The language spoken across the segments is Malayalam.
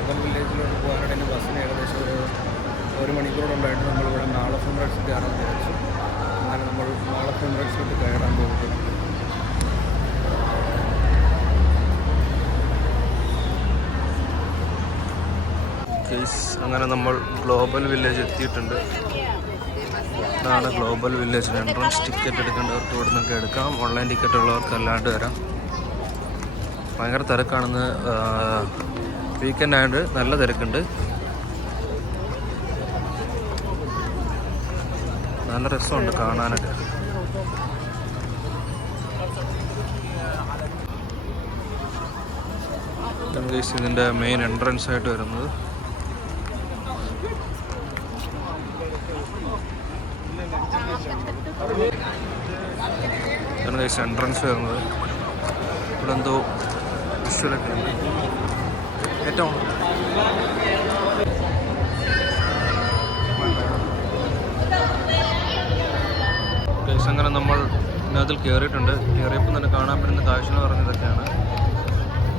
ഗ്ലോബൽ വില്ലേജിലോട്ട് പോകാനായിട്ട് ബസ്സിന് ഏകദേശം ഒരു മണിക്കൂറുണ്ടായിട്ട് നമ്മളിവിടെ മാൾ ഓഫ് എമിറേറ്റ്സ് കയറാൻ വിചാരിച്ചു. അങ്ങനെ നമ്മൾ മാൾ ഓഫ് എമിറേറ്റ്സിലോട്ട് കയറാൻ പോകുന്നു. അങ്ങനെ നമ്മൾ ഗ്ലോബൽ വില്ലേജ് എത്തിയിട്ടുണ്ട്. ഇതാണ് ഗ്ലോബൽ വില്ലേജിന് എൻട്രൻസ്. ടിക്കറ്റ് എടുക്കേണ്ടവർക്ക് ഇവിടെ നിന്നൊക്കെ എടുക്കാം. ഓൺലൈൻ ടിക്കറ്റ് ഉള്ളവർക്ക് അല്ലാണ്ട് വരാം. ഭയങ്കര തിരക്കാണെന്ന്. വീക്കെൻഡ് ആയതുകൊണ്ട് നല്ല തിരക്കുണ്ട്. നല്ല രസമുണ്ട് കാണാനൊക്കെ. ഇതിൻ്റെ മെയിൻ എൻട്രൻസ് ആയിട്ട് വരുന്നത്. എൻട്രൻസ് വരുന്നത് ഇവിടെ എന്തോ വിഷ്വലൊക്കെ ഉണ്ട്. ഏറ്റവും അങ്ങനെ നമ്മൾ ഇതിനകത്തിൽ കയറിയിട്ടുണ്ട്. കയറിയപ്പോൾ തന്നെ കാണാൻ പറ്റുന്ന കാഴ്ച എന്ന് പറയുന്നത് ഇതൊക്കെയാണ്.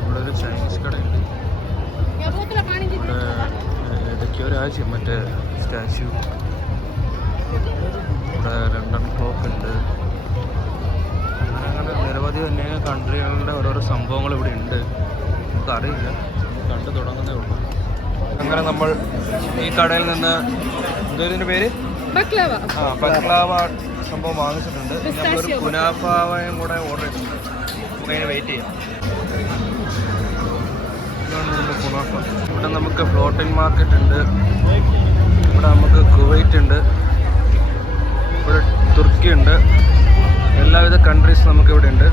ഇവിടെ ഒരു ചൈനീസ് കടയുണ്ട്. ഇവിടെ ഏതൊക്കെയോ രാജ്യം മറ്റേ സ്റ്റാച്യു. ഇവിടെ ലണ്ടൻ ക്ലോക്ക് ഉണ്ട്. അങ്ങനെ നിരവധി അനേക കൺട്രികളുടെ ഓരോരോ സംഭവങ്ങൾ ഇവിടെ ഉണ്ട്. നമുക്കറിയില്ല, കണ്ടു തുടങ്ങുന്നേ ഉള്ളൂ. അങ്ങനെ നമ്മൾ ഈ കടയിൽ നിന്ന് എന്തോ ഇതിൻ്റെ പേര് ബക്ലാവ സംഭവം വാങ്ങിച്ചിട്ടുണ്ട്. നമ്മളൊരു കുനാഫാവയും കൂടെ ഓർഡർ ചെയ്തിട്ടുണ്ട്. നമുക്ക് അതിന് വെയിറ്റ് ചെയ്യാം. ഇതാണ് കുനാഫ. ഇവിടെ നമുക്ക് ഫ്ലോട്ടിംഗ് മാർക്കറ്റ് ഉണ്ട്. ഇവിടെ നമുക്ക് കുവൈറ്റ് ഉണ്ട്. ഇവിടെ തുർക്കി ഉണ്ട്. എല്ലാവിധ കൺട്രീസ് നമുക്കിവിടെ ഉണ്ട്.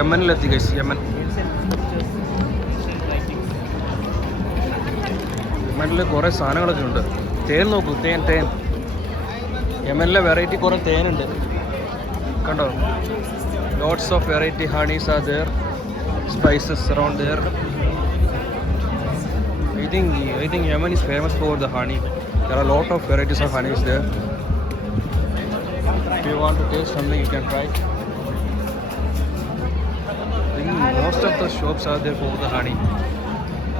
യമനിലെത്തി ഗൈസ്. യമനിൽ കുറേ സാധനങ്ങളൊക്കെ ഉണ്ട്. തേൻ നോക്കൂ, തേൻ. യമനിലെ വെറൈറ്റി കുറേ തേനുണ്ട്. കണ്ടോ, lots of variety honeys are there, spices around there. I think Yemen is famous for the honey. There are a lot of varieties of honeys there. If you want to taste something, you can try. I think most of the shops are there for the honey.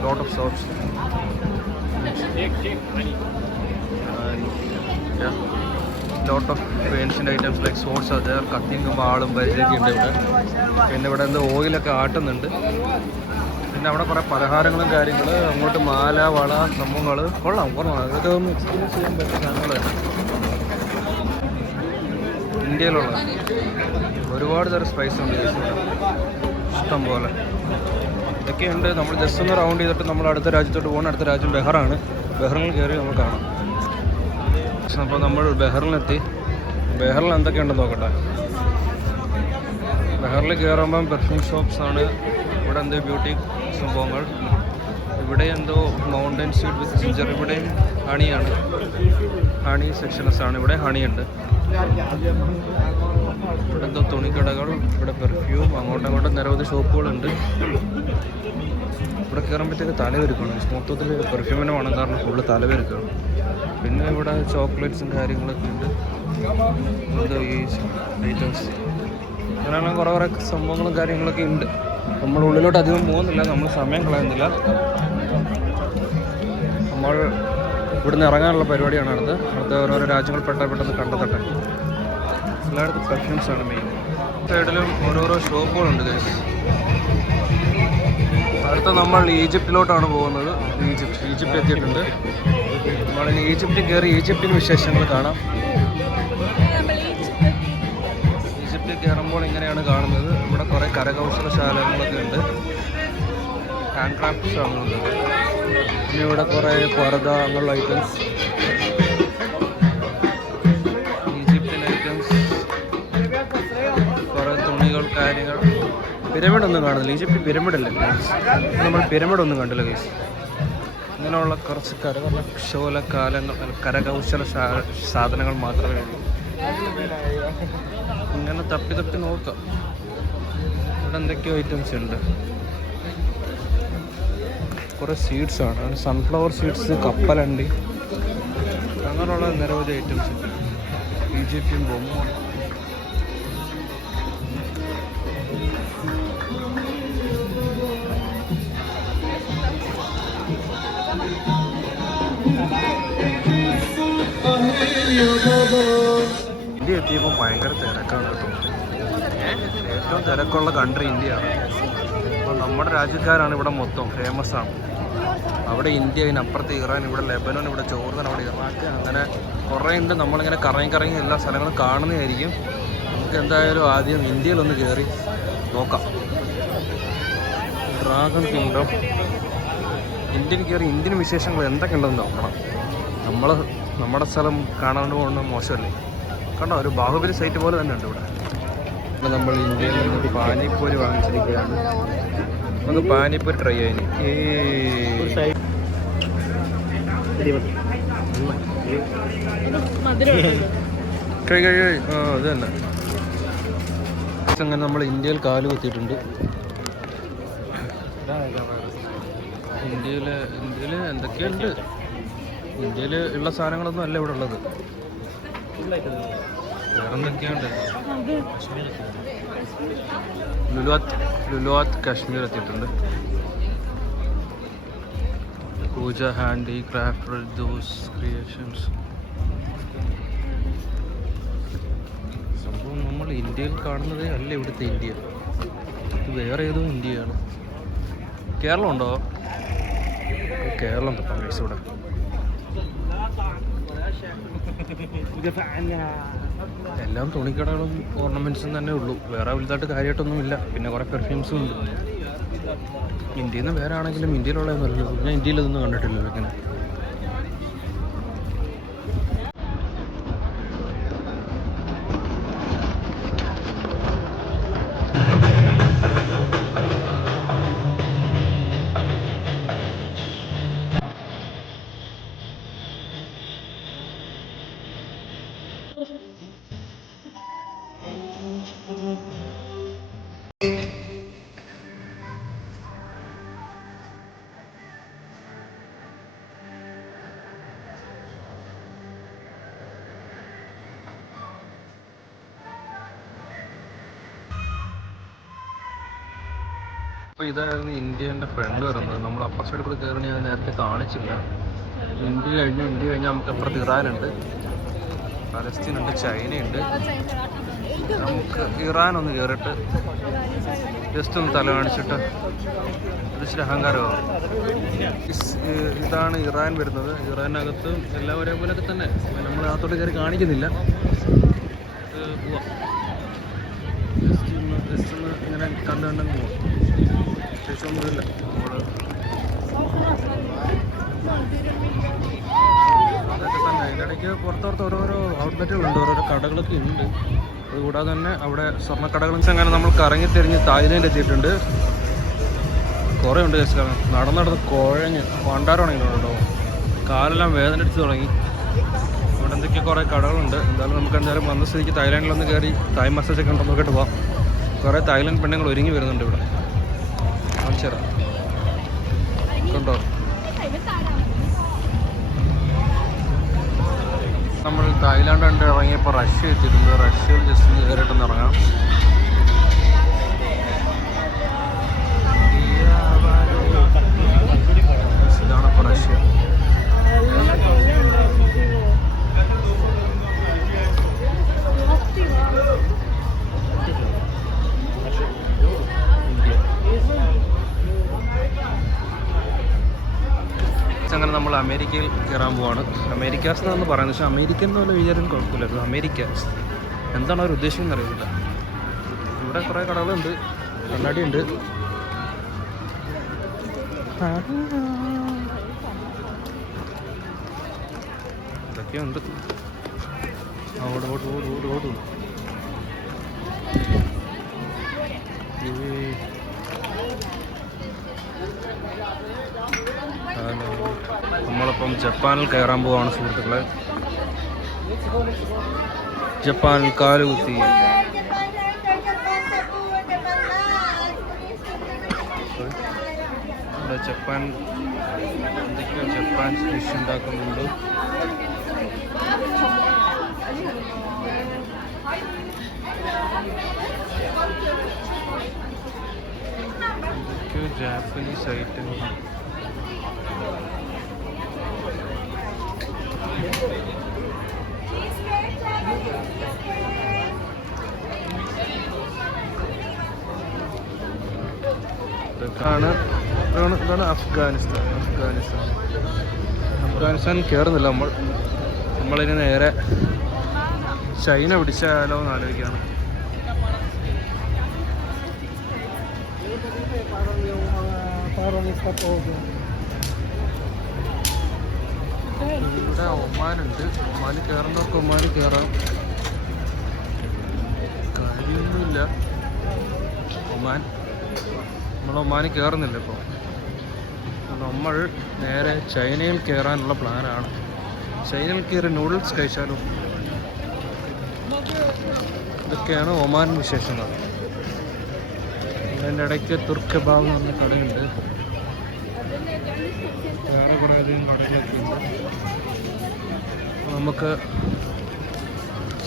Lot of shops. Yeah, lot of ancient items like swords are there. കത്തിയും വാളും പരിചയൊക്കെ ഉണ്ട് ഇവിടെ. പിന്നെ ഇവിടെ എന്തോ ഓയിലൊക്കെ ആട്ടുന്നുണ്ട്. പിന്നെ അവിടെ കുറേ പലഹാരങ്ങളും കാര്യങ്ങൾ, അങ്ങോട്ട് മാല, വള സംഭവങ്ങൾ. കൊള്ളാം. അതൊക്കെ ഒന്ന് എക്സ്പീരിയൻസ് ചെയ്യാൻ പറ്റിയ സാധനങ്ങൾ തന്നെ. ഇന്ത്യയിലുള്ള ഒരുപാട് തരം സ്പൈസ് ഉണ്ട് ഇഷ്ടം പോലെ. ഇതൊക്കെയുണ്ട്. നമ്മൾ ജസ്റ്റ് ഒന്ന് റൗണ്ട് ചെയ്തിട്ട് നമ്മൾ അടുത്ത രാജ്യത്തോട്ട് പോകണം. അടുത്ത രാജ്യം ബെഹ്റാണ്. ബെഹ്റിൽ കയറി നമുക്ക് കാണാം. അപ്പോൾ നമ്മൾ ബെഹ്റിലെത്തി. ബെഹ്റിൽ എന്തൊക്കെയുണ്ടെന്ന് നോക്കട്ടെ. ബെഹ്റിൽ കയറുമ്പം പെർഫ്യൂം ഷോപ്സ് ആണ്. ഇവിടെ എന്തോ ബ്യൂട്ടി സംഭവങ്ങൾ. ഇവിടെ എന്തോ മൗണ്ടൻ സ്വീറ്റ് വിത്ത് ജിഞ്ചർ. ഇവിടെയും ഹണിയാണ്. ഹണി സെക്ഷൻസ് ആണ്. ഇവിടെ ഹണിയുണ്ട്. ഇവിടെ എന്തോ തുണിക്കടകൾ. ഇവിടെ പെർഫ്യൂം. അങ്ങോട്ടും നിരവധി ഷോപ്പുകളുണ്ട്. ഇവിടെ കയറുമ്പോഴത്തേക്ക് തലവെരുക്കണം. മൊത്തത്തിൽ പെർഫ്യൂമിന് വേണം, കാരണം ഫുള്ള് തലവെരുക്കണം. പിന്നെ ഇവിടെ ചോക്ലേറ്റ്സും കാര്യങ്ങളൊക്കെ ഉണ്ട്. എന്തോ ഈ ഐറ്റംസ് അങ്ങനെയുള്ള കുറേ സംഭവങ്ങളും കാര്യങ്ങളൊക്കെ ഉണ്ട്. നമ്മൾ ഉള്ളിലോട്ട് അധികം പോകുന്നില്ല, നമ്മൾ സമയം കളയുന്നില്ല. നമ്മൾ ഇവിടുന്ന് ഇറങ്ങാനുള്ള പരിപാടിയാണ് അടുത്ത ഓരോരോ രാജ്യങ്ങൾ പെട്ടെന്ന് കണ്ടെത്തട്ടെ. എല്ലായിടത്തും പെർഫ്യൂംസാണ് മെയിൻ. സൈഡിലും ഓരോരോ ഷോപ്പുകളുണ്ട്. അടുത്ത നമ്മൾ ഈജിപ്തിലോട്ടാണ് പോകുന്നത്. ഈജിപ്റ്റ് എത്തിയിട്ടുണ്ട്. നമ്മളിനി ഈജിപ്തിൽ കയറി ഈജിപ്തിന് വിശേഷങ്ങൾ കാണാം. ഈജിപ്തിൽ കയറുമ്പോൾ ഇങ്ങനെയാണ് കാണുന്നത്. ഇവിടെ കുറേ കരകൗശലശാലകളൊക്കെ ഉണ്ട്. ഹാൻഡ് ക്രാഫ്റ്റ്സ് ആണുള്ളത്. പിന്നെ ഇവിടെ കുറേ പർദ അങ്ങനെയുള്ള ഐറ്റംസ്, ഈജിപ്ഷ്യൻ ഐറ്റംസ്, കുറേ തുണികൾ കാര്യങ്ങൾ. പിരമിഡൊന്നും കാണുന്നില്ല. ഈജിപ്തിൽ പിരമിഡല്ലേ. നമ്മൾ പിരമിഡൊന്നും കണ്ടില്ല ഗൈസ്. ഇങ്ങനെയുള്ള കുറച്ച് കരകൗശല സാധനങ്ങൾ മാത്രമേ ഉള്ളൂ. ഇങ്ങനെ തപ്പി നോക്കാം. ഇവിടെ എന്തൊക്കെയോ ഐറ്റംസ് ഉണ്ട്. കുറേ സീഡ്സ് ആണ്, സൺഫ്ലവർ സീഡ്സ്, കപ്പലണ്ടി, അങ്ങനെയുള്ള നിരവധി ഐറ്റംസ്. ഈജിപ്ഷ്യൻ ബൊമ്മ, ഇന്ത്യ എത്തിയപ്പോൾ ഭയങ്കര തിരക്കാണ് കേട്ടോ. ഏറ്റവും തിരക്കുള്ള കൺട്രി ഇന്ത്യയാണ്. അപ്പോൾ നമ്മുടെ രാജ്യക്കാരാണ് ഇവിടെ മൊത്തം ഫേമസ് ആണ്. അവിടെ ഇന്ത്യ, ഇതിനപ്പുറത്ത് ഇറാൻ, ഇവിടെ ലെബനോൻ, ഇവിടെ ജോർദൻ, അവിടെ ഇറാഖ്, അങ്ങനെ കുറേ ഉണ്ട്. നമ്മളിങ്ങനെ കറങ്ങി എല്ലാ സ്ഥലങ്ങളും കാണുന്നതായിരിക്കും. നമുക്ക് എന്തായാലും ആദ്യം ഇന്ത്യയിലൊന്ന് കയറി നോക്കാം. ഡ്രാഗൺ കിങ്ഡം, ഇന്ത്യയിൽ കയറി ഇന്ത്യൻ വിശേഷങ്ങൾ എന്തൊക്കെ ഉണ്ടെന്ന് നോക്കണം. നമ്മുടെ സ്ഥലം കാണാണ്ട് പോകുന്നത് മോശമല്ലേ? കണ്ടോ, ഒരു ബാഹുബലി സൈറ്റ് പോലെ തന്നെ ഉണ്ട് ഇവിടെ. നമ്മൾ ഇന്ത്യയിൽ നിന്ന് പാനിപ്പൂരി വാങ്ങിച്ചിരിക്കുകയാണ്. നമുക്ക് പാനിപ്പൂരി ട്രൈ ചെയ്യാൻ. അത് തന്നെ. അങ്ങനെ നമ്മൾ ഇന്ത്യയിൽ കാല് കുത്തിയിട്ടുണ്ട്. ഇന്ത്യയിൽ എന്തൊക്കെയുണ്ട്? ഇന്ത്യയിൽ ഉള്ള സാധനങ്ങളൊന്നും അല്ല ഇവിടെ ഉള്ളത്. വേറെ എന്തൊക്കെയുണ്ട്? ലുലുവാത്ത് കാശ്മീർ എത്തിയിട്ടുണ്ട്. പൂജ ഹാൻഡി ക്രാഫ്റ്റ് ദോസ് ക്രിയേഷൻസ്. സംഭവം നമ്മൾ ഇന്ത്യയിൽ കാണുന്നതേ അല്ല ഇവിടുത്തെ ഇന്ത്യ. ഇത് വേറെ ഏതോ ഇന്ത്യയാണ്. കേരളം ഉണ്ടോ? കേരളം തപ്പാം ഇവിടെ. എല്ലാം തുണിക്കടകളും ഓർണമെൻറ്റ്സും തന്നെ ഉള്ളൂ. വേറെ വലുതായിട്ട് കാര്യമായിട്ടൊന്നുമില്ല. പിന്നെ കുറേ പെർഫ്യൂംസും ഉണ്ട്. ഇന്ത്യയിൽ നിന്ന് വേറെ ആണെങ്കിലും ഇന്ത്യയിലുള്ളതൊന്നുമല്ലോ. ഞാൻ ഇന്ത്യയിൽ ഇതൊന്നും കണ്ടിട്ടില്ലല്ലോ ഇങ്ങനെ. അപ്പോൾ ഇതായിരുന്നു ഇന്ത്യൻ്റെ ഫ്രണ്ട് വരുന്നത്. നമ്മൾ അപ്പർ സൈഡിൽ കൂടെ കയറി ഞാൻ നേരത്തെ കാണിച്ചില്ല. ഇന്ത്യ കഴിഞ്ഞ് നമുക്ക് അപ്പുറത്ത് ഇറാനുണ്ട്, പലസ്തീനുണ്ട്, ചൈനയുണ്ട്. നമുക്ക് ഇറാനൊന്ന് കയറിയിട്ട് ജസ്റ്റ് ഒന്ന് തല കാണിച്ചിട്ട് ഇച്ചിരി അഹങ്കാരമാകും. ഇതാണ് ഇറാൻ വരുന്നത്. ഇറാനകത്ത് എല്ലാം ഒരേപോലെയൊക്കെ തന്നെ. നമ്മൾ അകത്തോട്ട് കയറി കാണിക്കുന്നില്ല. പോവാം, ജസ്റ്റ് ഒന്ന് ഇങ്ങനെ കണ്ടുകണ്ടെന്ന് പോവാം. വിശേഷമൊന്നുമില്ല. അതൊക്കെ തന്നെ. അതിനിടയ്ക്ക് പുറത്തോർത്ത് ഓരോരോ ഔട്ട്ലെറ്റുകളുണ്ട്, ഓരോരോ കടകളൊക്കെ ഉണ്ട്. അതുകൂടാതെ തന്നെ അവിടെ സ്വർണ്ണക്കടകളും. അങ്ങനെ നമ്മൾ കറങ്ങിത്തിരിഞ്ഞ് തായ്ലൻഡ് എത്തിയിട്ടുണ്ട്. കുറേ ഉണ്ട് കേസ്. നടന്ന് കുഴഞ്ഞ് പണ്ടാരമാണെങ്കിലും കേട്ടോ, കാലെല്ലാം വേദനടിച്ച് തുടങ്ങി. ഇവിടെ എന്തൊക്കെ കുറേ കടകളുണ്ട്. എന്തായാലും നമുക്ക് എന്തായാലും വന്ന സ്ഥിതിക്ക് തായ്ലാൻഡിലൊന്ന് കയറി തായ് മസാജൊക്കെ ഉണ്ടോ നോക്കിയിട്ട് പോവാം. കുറേ തായ്ലൻഡ് പെണ്ണുങ്ങൾ ഒരുങ്ങി വരുന്നുണ്ട് ഇവിടെ. കാണിച്ചു തരാം, കണ്ടോ. നമ്മൾ തായ്ലാൻഡ് കണ്ട് ഇറങ്ങിയപ്പോൾ റഷ്യ എത്തിയിട്ടുണ്ട്. റഷ്യയിൽ ജസ്റ്റ് കയറിയിട്ടൊന്ന് ഇറങ്ങാം. ഇതാണിപ്പോൾ റഷ്യ. അങ്ങനെ നമ്മൾ അമേരിക്കയിൽ കയറാൻ പോവാണ്. അമേരിക്കാസ് എന്നാണ് പറയുന്നത്, പക്ഷേ അമേരിക്കൻ എന്നുള്ള വിചാരം കുഴപ്പമില്ലായിരുന്നു. അമേരിക്കാസ് എന്താണ് അവർ ഉദ്ദേശിക്കുന്നത് അറിയില്ല. ഇവിടെ കുറേ കടകളുണ്ട്, കണ്ണാടിയുണ്ട്. ഇതൊക്കെയുണ്ട്. ഓടും. നമ്മളിപ്പം ജപ്പാനിൽ കയറാൻ പോവാണ് സുഹൃത്തുക്കളെ. ജപ്പാനിൽ കാലുകുത്തി. ജപ്പാൻ എന്തൊക്കെയോ ജപ്പാൻ ഡിഷ് ഉണ്ടാക്കുന്നുണ്ട്. എന്തൊക്കെയോ ജാപ്പനീസ് ഐറ്റങ്ങളാണ്. ഇതാണ് അഫ്ഗാനിസ്ഥാൻ കയറുന്നില്ല നമ്മളിനി നേരെ ചൈന പിടിച്ചാലോ എന്ന് ആലോചിക്കുകയാണ്. ഇവിടെ ഒമാനുണ്ട്. ഒമാന് കയറുന്നവർക്ക് ഒമാന് കയറാം, കാര്യമൊന്നുമില്ല. നമ്മൾ ഒമാന് കയറുന്നില്ല ഇപ്പോൾ. നമ്മൾ നേരെ ചൈനയിൽ കയറാനുള്ള പ്ലാനാണ്. ചൈനയിൽ കയറി നൂഡിൽസ് കഴിച്ചാലോ. ഇതൊക്കെയാണ് ഒമാൻ വിശേഷങ്ങൾ. അതിൻ്റെ ഇടയ്ക്ക് തുർക്ക് കബാബ് എന്ന് പറഞ്ഞ കടയുണ്ട്. വേറെ കുറേ അധികം കടകളൊക്കെ ഉണ്ട്. നമുക്ക്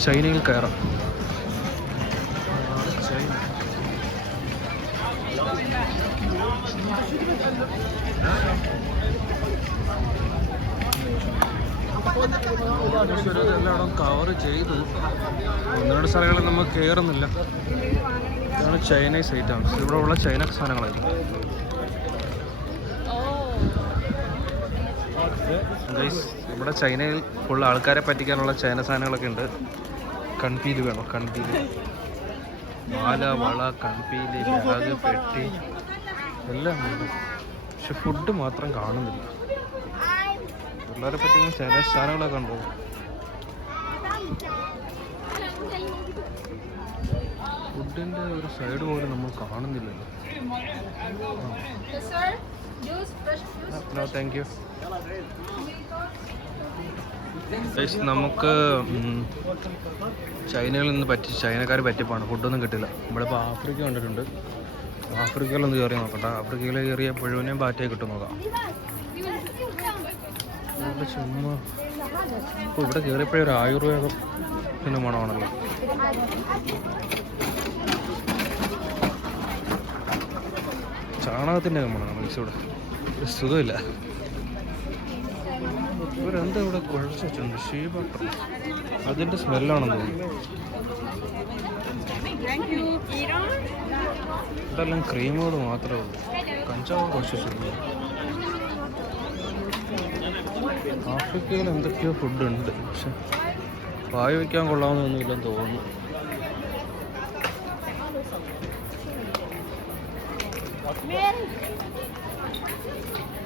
ചൈനയിൽ കയറാം. ചൈന എല്ലായിടവും കവർ ചെയ്തു. ഒന്ന് രണ്ട് സ്ഥലങ്ങളിൽ നമ്മൾ കയറുന്നില്ല. ഇതാണ് ചൈനീസ് ഐറ്റംസ്. ഇവിടെ ഉള്ള ചൈന സാധനങ്ങളായിരുന്നു. ഇവിടെ ചൈനയിൽ ഫുൾ ആൾക്കാരെ പറ്റിക്കാനുള്ള ചൈന സാധനങ്ങളൊക്കെ ഉണ്ട്. കൺപീല് വേണോ? കൺപീല്, മാല, വള, കൺപീല്, ബാഗ്, പെട്ടി എല്ലാം ഉണ്ട്. പക്ഷെ ഫുഡ് മാത്രം കാണുന്നില്ല. പിള്ളേരെ പറ്റിക്കുന്ന ചില സാധനങ്ങളൊക്കെ ഉണ്ടോ? ഫുഡിൻ്റെ ഒരു സൈഡ് പോലും നമ്മൾ കാണുന്നില്ലല്ലോ. Thank you. നമുക്ക് ചൈനയിൽ നിന്ന് ചൈനക്കാർ പറ്റിപ്പാണ്. ഫുഡൊന്നും കിട്ടില്ല. നമ്മളിപ്പോൾ ആഫ്രിക്ക കണ്ടിട്ടുണ്ട്. ആഫ്രിക്കയിലൊന്ന് കയറി നോക്കട്ടെ. ആഫ്രിക്കയിൽ കയറിയ പുഴുവിനെയും പാറ്റയെ കിട്ടും നോക്കാം. ചുമ്മാ ഇപ്പോൾ ഇവിടെ കയറിയപ്പോഴേ ഒരു ആയുർവേദം പിന്നെ മണമാണല്ലോ. ചാണകത്തിൻ്റെ മണമാണ് ഇവിടെ. ഒരു സുഖമില്ല. ഇവരെന്താ ഇവിടെ കുഴച്ച് വെച്ചിട്ടുണ്ട്? ഷീബട്ടർ, അതിൻ്റെ സ്മെല്ലാണെന്ന് തോന്നുന്നു. ഇതെല്ലാം ക്രീമുകൾ മാത്രമേ ഉള്ളൂ. കഞ്ചാവ് കുഴച്ച് വെച്ചിട്ടുണ്ട്. ആഫ്രിക്കയിൽ എന്തൊക്കെയോ ഫുഡുണ്ട്, പക്ഷെ വായു വയ്ക്കാൻ കൊള്ളാവുന്നൊന്നുമില്ലെന്ന് തോന്നുന്നു.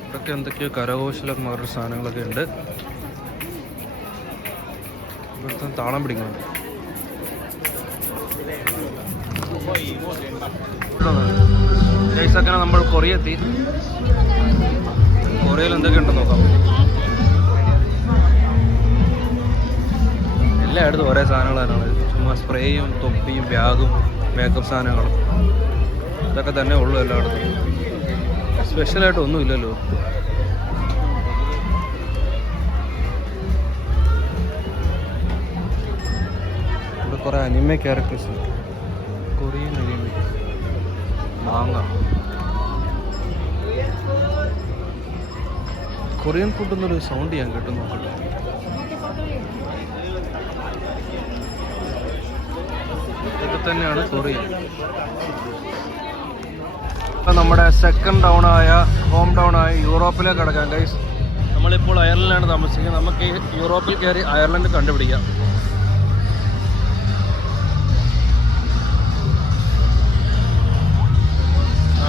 ഇതൊക്കെ എന്തൊക്കെയോ കരകൗശലന്മാരുടെ സാധനങ്ങളൊക്കെ ഉണ്ട്. ഇവിടുത്തെ താളം പിടിക്കുന്നുണ്ട്. അങ്ങനെ നമ്മൾ കൊറിയ എത്തി. കൊറിയയിൽ എന്തൊക്കെ ഉണ്ടെന്ന് നോക്കാം. എല്ലായിടത്തും ഒരേ സാധനങ്ങൾ തന്നെയാണ്. ചുമ്മാ സ്പ്രേയും തൊപ്പിയും ബാഗും മേക്കപ്പ് സാധനങ്ങളും ഇതൊക്കെ തന്നെ ഉള്ളൂ എല്ലായിടത്തും. സ്പെഷ്യലായിട്ട് ഒന്നുമില്ലല്ലോ. ഇവിടെ കുറേ അനിമെ ക്യാരക്ടേഴ്സ് ഉണ്ട്. കൊറിയൻ അനിമെ മാങ്ങ. കൊറിയൻ ഫുഡ് എന്നൊരു സൗണ്ട് ചെയ്യാൻ കിട്ടും. നോക്കട്ടെ. ഇതൊക്കെ തന്നെയാണ് കൊറിയ. നമ്മുടെ സെക്കൻഡ് ഹോം ടൗൺ ആയ യൂറോപ്പിലേക്ക് കടക്കാം ഗൈസ്. നമ്മളിപ്പോൾ അയർലൻഡിലാണ് താമസിക്കുന്നത്. നമുക്ക് ഈ യൂറോപ്പിൽ കയറി അയർലൻഡ് കണ്ടുപിടിക്കാം.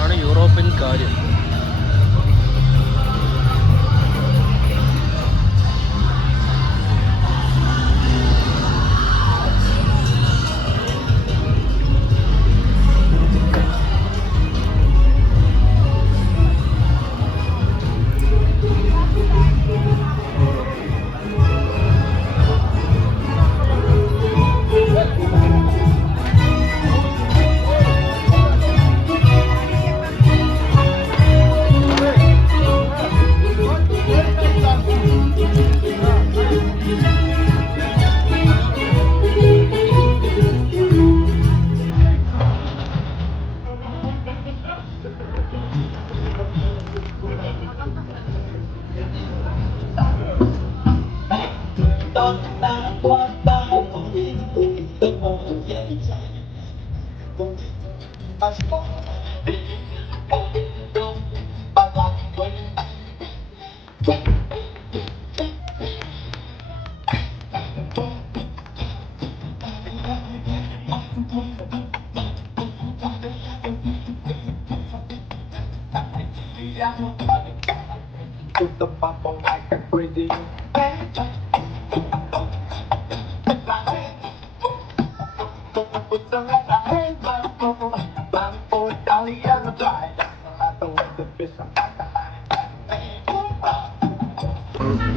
ആണ് യൂറോപ്യൻ കാര്യം.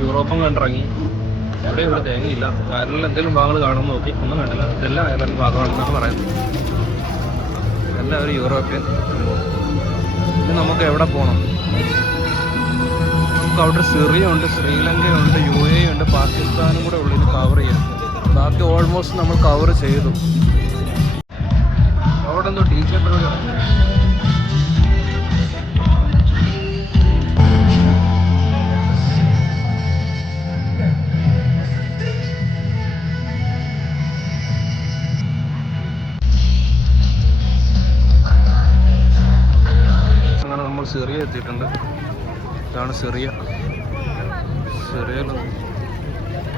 യൂറോപ്പും കണ്ടിറങ്ങി. ഇവിടെ തേങ്ങയില്ല. അയർലൻഡിൽ എന്തെങ്കിലും ഭാഗങ്ങൾ കാണുമെന്ന് നോക്കി, ഒന്നും കണ്ടില്ല. ഇതെല്ലാം അയർലൻഡ് ഭാഗമാണെന്നാണ് പറയുന്നത്. എല്ലാം ഒരു യൂറോപ്യൻ. ഇനി നമുക്ക് എവിടെ പോകണം? നമുക്ക് അവിടെ സിറിയ ഉണ്ട്, ശ്രീലങ്കയുണ്ട്, UAE ഉണ്ട്, പാകിസ്ഥാനും കൂടെ ഉള്ളിൽ കവർ ചെയ്യാം. ബാക്കി ഓൾമോസ്റ്റ് നമ്മൾ കവർ ചെയ്തു. അവിടെ എന്തോ ടീച്ചർ സിറിയ എത്തിയിട്ടുണ്ട്. ഇതാണ് സിറിയ. സിറിയയിൽ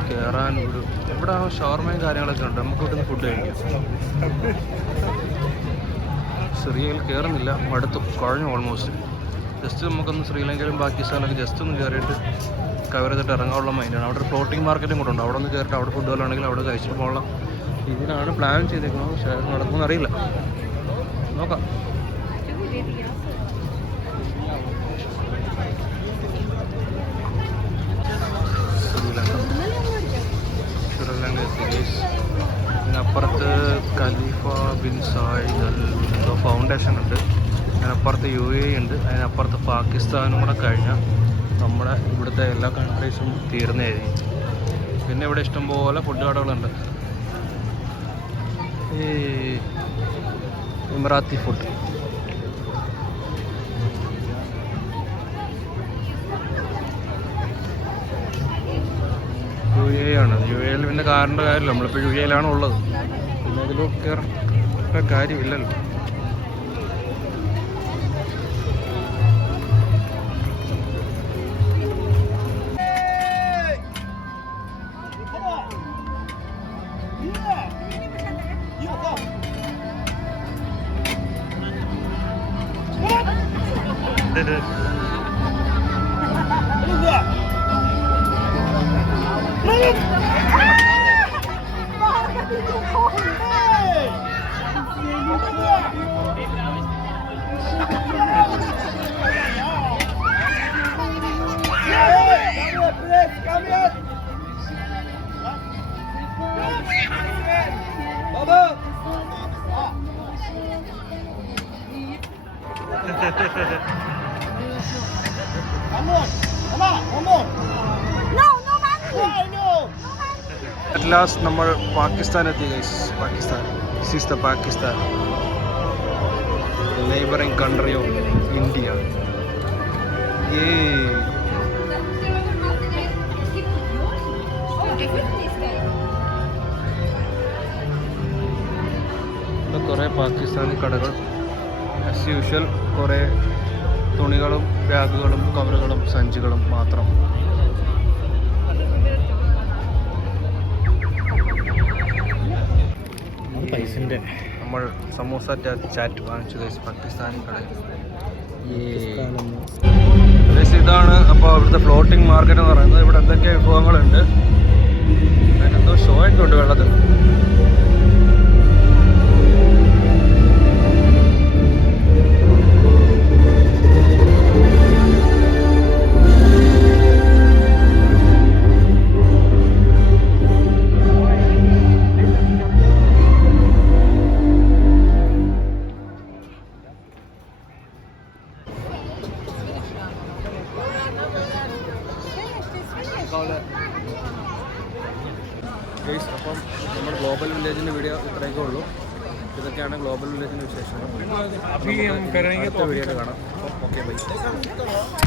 കയറാൻ ഒരു ഇവിടെ ഷവർമയും കാര്യങ്ങളൊക്കെ ഉണ്ട്. നമുക്ക് ഇവിടുന്ന് ഫുഡ് കഴിക്കാം. സിറിയയിൽ കയറുന്നില്ല, മടുത്തു, കുഴഞ്ഞു ഓൾമോസ്റ്റ്. ജസ്റ്റ് നമുക്കൊന്ന് ശ്രീലങ്കയിലും പാകിസ്ഥാനിലൊക്കെ ജസ്റ്റ് ഒന്ന് കയറിയിട്ട് കവർ ചെയ്തിട്ട് ഇറങ്ങാനുള്ള മൈൻഡാണ്. അവിടെ ഒരു ഫ്ലോട്ടിംഗ് മാർക്കറ്റും കൂടെ ഉണ്ട്. അവിടെ ഒന്ന് കയറിയിട്ട് അവിടെ ഫുഡ് വല്ലതുണ്ടെങ്കിൽ അവിടെ കഴിച്ചിട്ട് പോകാനുള്ള ഇതിനാണ് പ്ലാൻ ചെയ്തേക്കുന്നത്. പക്ഷേ നടക്കുമെന്ന് അറിയില്ല, നോക്കാം. ഇതിനപ്പുറത്ത് Khalifa bin Zayed Al foundation ഉണ്ട്. അതിനപ്പുറത്ത് UAE ഉണ്ട്. അതിനപ്പുറത്ത് പാകിസ്ഥാനും കൂടെ കഴിഞ്ഞാൽ നമ്മുടെ ഇവിടുത്തെ എല്ലാ കൺട്രീസും തീർന്നതായിരിക്കും. പിന്നെ ഇവിടെ ഇഷ്ടംപോലെ ഫുഡ് കടകളുണ്ട്. ഈ ഇമറാത്തി ഫുഡ്. UAE ആണ്. UAE പിന്നെ കാറിൻ്റെ കാര്യമില്ല. നമ്മളിപ്പോൾ UAE ഉള്ളത്. പിന്നെ ഇതിലൊക്കെ കയറേണ്ട കാര്യമില്ലല്ലോ. At last നമ്മൾ പാകിസ്ഥാൻ എത്തി guys. Pakistan. This is the Pakistan, the neighboring country of India. Yay. കുറേ പാകിസ്ഥാനി കടകൾ. ആസ് യൂഷ്വൽ കുറേ തുണികളും ബാഗുകളും കവറുകളും സഞ്ചികളും മാത്രം. നമ്മൾ സമോസ ചാറ്റ് വാങ്ങിച്ചു ഗൈസ് പാകിസ്ഥാനി കടയിൽ. ഇതാണ് അപ്പോൾ ഇവിടുത്തെ ഫ്ലോട്ടിംഗ് മാർക്കറ്റ് എന്ന് പറയുന്നത്. ഇവിടെ എന്തൊക്കെ വിഭവങ്ങളുണ്ട്. അതിനെന്തോ ഷോ ഒക്കെ ഉണ്ട് വെള്ളത്തിൽ. അപ്പം നമ്മൾ ഗ്ലോബൽ വില്ലേജിൻ്റെ വീഡിയോ ഇത്രയൊക്കെ ഉള്ളൂ. ഇതൊക്കെയാണ് ഗ്ലോബൽ വില്ലേജിൻ്റെ വിശേഷങ്ങൾ. അടുത്ത വീഡിയോയിൽ കാണാം. അപ്പം ഓക്കെ, ബൈ.